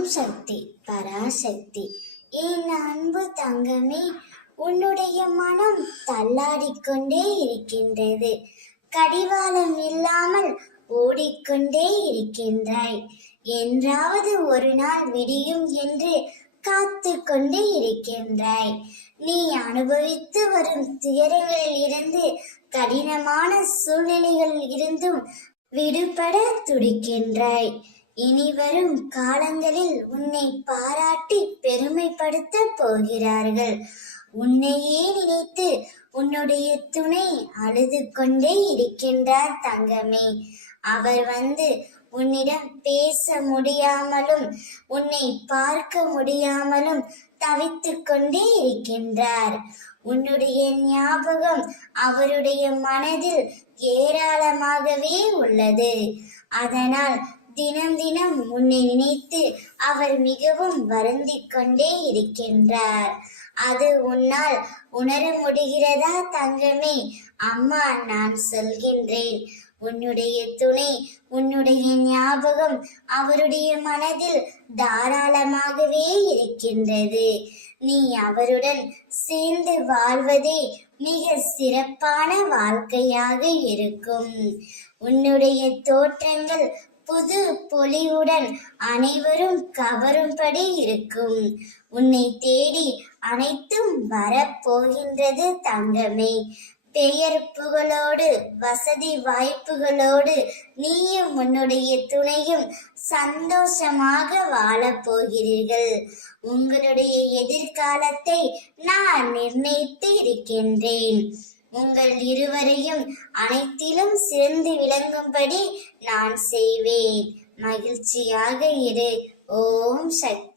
ஓம் சக்தி பராசக்தி. என் அன்பு தங்கமே, உன்னுடைய மனம் தள்ளாடிக்கொண்டே இருக்கின்றது. கடிவாளம் இல்லாமல் ஓடிக்கொண்டே இருக்கின்றாய். என்றாவது ஒரு நாள் விடியும் என்று காத்து கொண்டே இருக்கின்றாய். நீ அனுபவித்து வரும் துயரங்களில் இருந்து, கடினமான சூழ்நிலைகளில் இருந்தும் விடுபட துடிக்கின்றாய். இனி வரும் காலங்களில் உன்னை பாராட்டி பெருமைப்படுத்த போகிறார்கள். உன்னையே நினைத்து உன்னுடைய துணை அழுது கொண்டே இருக்கின்றார் தங்கமே. அவர் வந்து உன்னிடம் பேச முடியாமலும் உன்னை பார்க்க முடியாமலும் தவித்து கொண்டே இருக்கின்றார். உன்னுடைய ஞாபகம் அவருடைய மனதில் ஏராளமாகவே உள்ளது. அதனால் தினம் தினம் உன்னை நினைத்து அவர் மிகவும் வருந்திக் கொண்டே இருக்கின்றார். அது உன்னால் உணர முடிகிறதா தங்கமே? அம்மா, நான் சொல்கின்றேன். உன்னுடைய துணை, உன்னுடைய ஞாபகம் அவருடைய மனதில் தாராளமாகவே இருக்கின்றது. நீ அவருடன் சேர்ந்து வாழ்வதே மிக சிறப்பான வாழ்க்கையாக இருக்கும். உன்னுடைய தோற்றங்கள் புது பொலிவுடன் அனைவரும் கவரும்படி இருக்கும். உன்னை தேடி அனைத்தும் வரப்போகின்றது தங்கமே. பெயர் புகழோடு வசதி வாய்ப்புகளோடு நீயும் உன்னுடைய துணையும் சந்தோஷமாக வாழப் போகிறீர்கள். உங்களுடைய எதிர்காலத்தை நான் நிர்ணயித்து இருக்கின்றேன். உங்கள் இருவரையும் அனைத்திலும் சிறந்து விளங்கும்படி நான் செய்வேன். மகிழ்ச்சியாக இரு. ஓம் சக்தி.